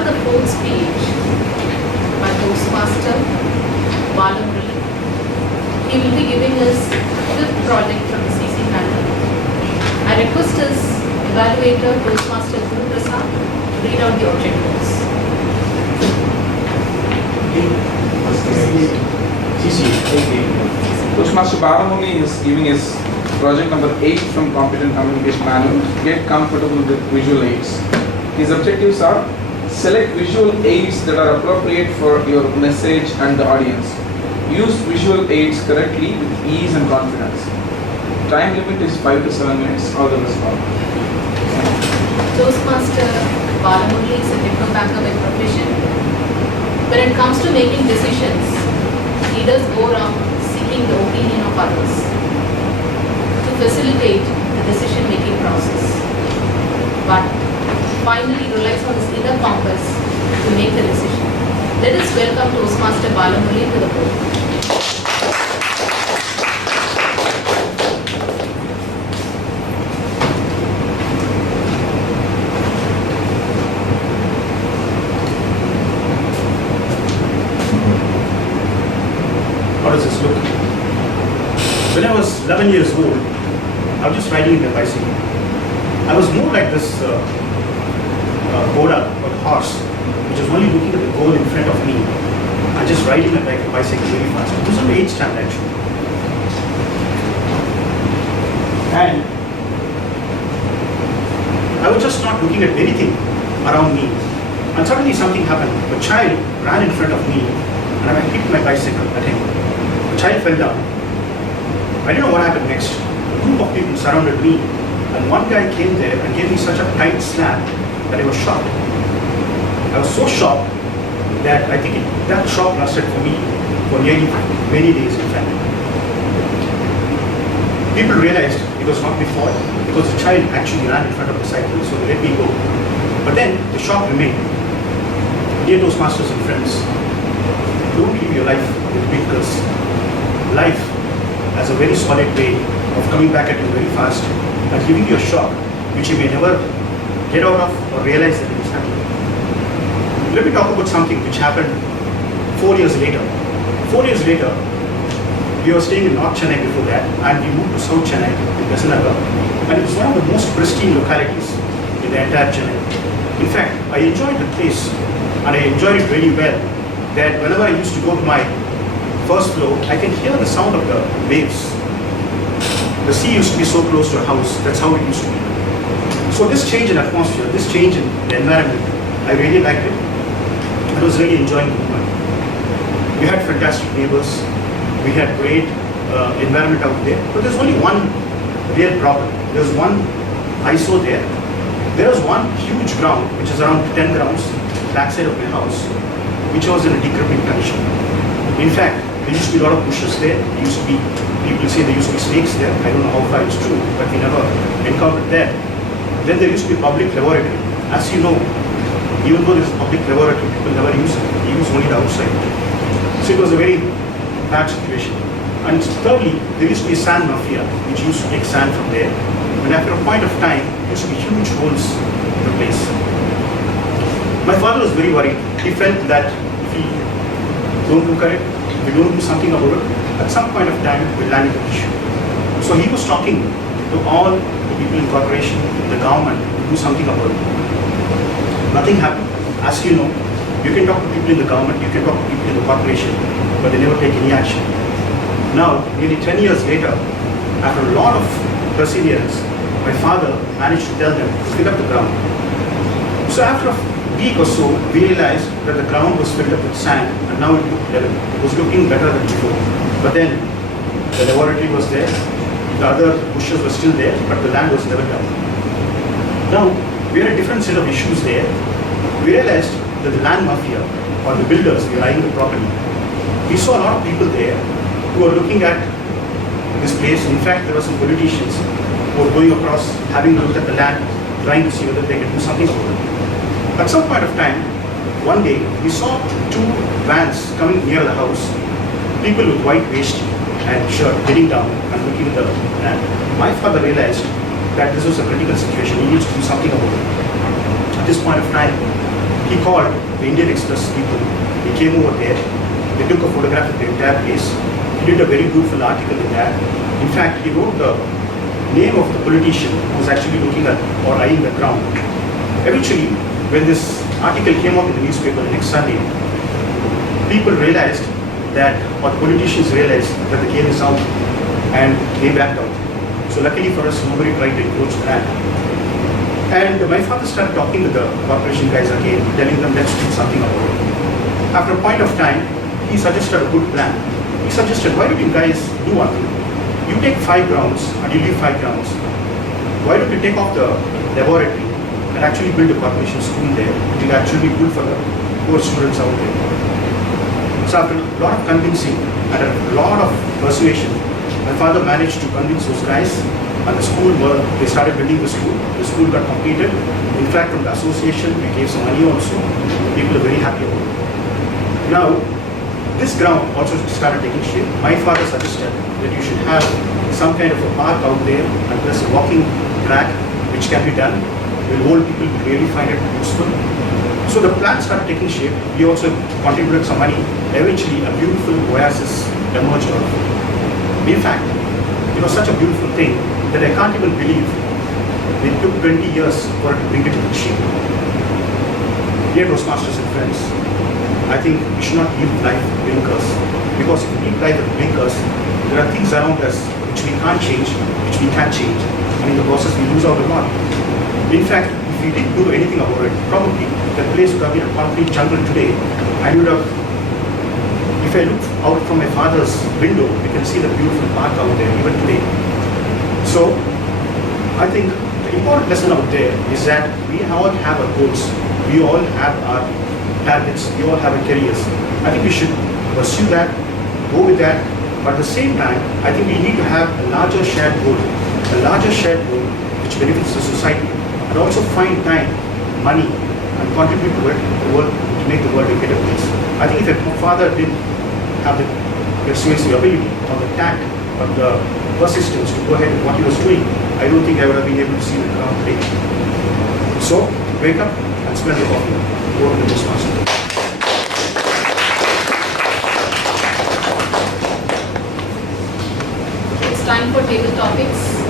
have the fourth speech by Toastmaster Balamurali. He will be giving us fifth project from the CC panel. I request his evaluator, Toastmaster Guru Prasad, to read out the objectives. Toastmaster Balamurali is giving his project number 8 from Competent Communication Manual, Get Comfortable with Visual Aids. His objectives are: select visual aids that are appropriate for your message and the audience. Use visual aids correctly with ease and confidence. Time limit is 5 to 7 minutes. All the best. Toastmaster Balamurali is a techno-banker by profession. When it comes to making decisions, he does go around seeking the opinion of others to facilitate the decision-making process. But finally relies on his inner compass to make the decision. Let us welcome Toastmaster Balamurali to the board. How does this look? When I was 11 years old, I was just riding a bicycle. I was more like this Ghoda or horse, which was only looking at the goal in front of me and just riding a bicycle very fast. This was an 8th standard actually. And I was just not looking at anything around me. And suddenly something happened. A child ran in front of me and I hit my bicycle at him. The child fell down. I didn't know what happened next. A group of people surrounded me and one guy came there and gave me such a tight slap that I was shocked. I was so shocked that I think that shock lasted for me for nearly many days in fact. People realized it was not my fault because the child actually ran in front of the cycle, so they let me go. But then the shock remained. Dear Toastmasters and friends, don't live your life with vehicles. Life has a very solid way of coming back at you very fast and giving you a shock which you may never get out of or realize that it is happening. Let me talk about something which happened 4 years later. 4 years later, we were staying in North Chennai before that and we moved to South Chennai in Besanagar, and it was one of the most pristine localities in the entire Chennai. In fact, I enjoyed the place and I enjoyed it really well that whenever I used to go to my first floor, I can hear the sound of the waves. The sea used to be so close to a house, that's how it used to be. So this change in atmosphere, this change in the environment, I really liked it. I was really enjoying the moment. We had fantastic neighbors, we had great environment out there, but there's only one real problem. There's one ISO there. There was one huge ground, which is around 10 grounds, backside of my house, which was in a decrepit condition. In fact, there used to be a lot of bushes there. There used to be, people say there used to be snakes there. I don't know how far it's true, but we never encountered that. Then there used to be a public laboratory. As you know, even though there is a public laboratory, people never use it. They use only the outside. So it was a very bad situation. And thirdly, there used to be a sand mafia, which used to take sand from there. And after a point of time, there used to be huge holes in the place. My father was very worried. He felt that if we don't look at it, if we don't do something about it, at some point of time, we'll land in the issue. So he was talking to all the people in corporation, the government, to do something about it. Nothing happened. As you know, you can talk to people in the government, you can talk to people in the corporation, but they never take any action. Now, nearly 10 years later, after a lot of perseverance, my father managed to tell them to fill up the ground. So after a week or so, we realized that the ground was filled up with sand and now it looked level. It was looking better than before. But then the laboratory was there, the other bushes were still there, but the land was leveled up. Now, we had a different set of issues there. We realized that the land mafia or the builders were eyeing the property. We saw a lot of people there who were looking at this place. In fact, there were some politicians who were going across, having a look at the land, trying to see whether they could do something about it. At some point of time, one day, we saw 2 vans coming near the house, people with white waist and shirt getting down and looking at the land. My father realized that this was a critical situation, he needs to do something about it. At this point of time, He called the Indian Express people. They came over there. They took a photograph of the entire place. He did a very beautiful article in that. In fact, he wrote the name of the politician who was actually looking at or eyeing the ground. Eventually, when this article came out in the newspaper the next Sunday, people realized that, or the politicians realized that the game is out, and they backed out. So luckily for us, nobody tried to encroach that. And my father started talking with the corporation guys again, telling them, let's do something about it. After a point of time, he suggested a good plan. He suggested, why don't you guys do one thing? You take 5 grounds and you leave 5 grounds. Why don't you take off the laboratory and actually build a corporation school there? It will actually be good for the poor students out there. So after a lot of convincing and a lot of persuasion, my father managed to convince those guys, and the school, they started building the school. The school got completed. In fact, from the association, we gave some money also. People are very happy about it. Now, this ground also started taking shape. My father suggested that you should have some kind of a park out there and plus a walking track, which can be done. Will old people will really find it useful. So the plan started taking shape. We also contributed some money. Eventually, a beautiful oasis emerged out of it. In fact, it was such a beautiful thing that I can't even believe it took 20 years for it to bring it to shape. Dear Toastmasters and friends, I think we should not live life with blinkers, because if we live life with blinkers, there are things around us which we can't change, which we can change, and in the process we lose out a lot. In fact, if we didn't do anything about it, probably the place would have been a concrete jungle today. I would have, if I look out from my father's window, we can see the beautiful park out there even today. So, I think the important lesson out there is that we all have our goals, we all have our targets, we all have our careers. I think we should pursue that, go with that, but at the same time, I think we need to have a larger shared goal which benefits the society, and also find time, money, and contribute to it, to make the world a better place. I think if my father didn't have the persuasive ability or the tact or the persistence to go ahead with what he was doing, I don't think I would have been able to see the ground today. So, wake up and smell the coffee. Go to the Toastmaster. It's time for table topics.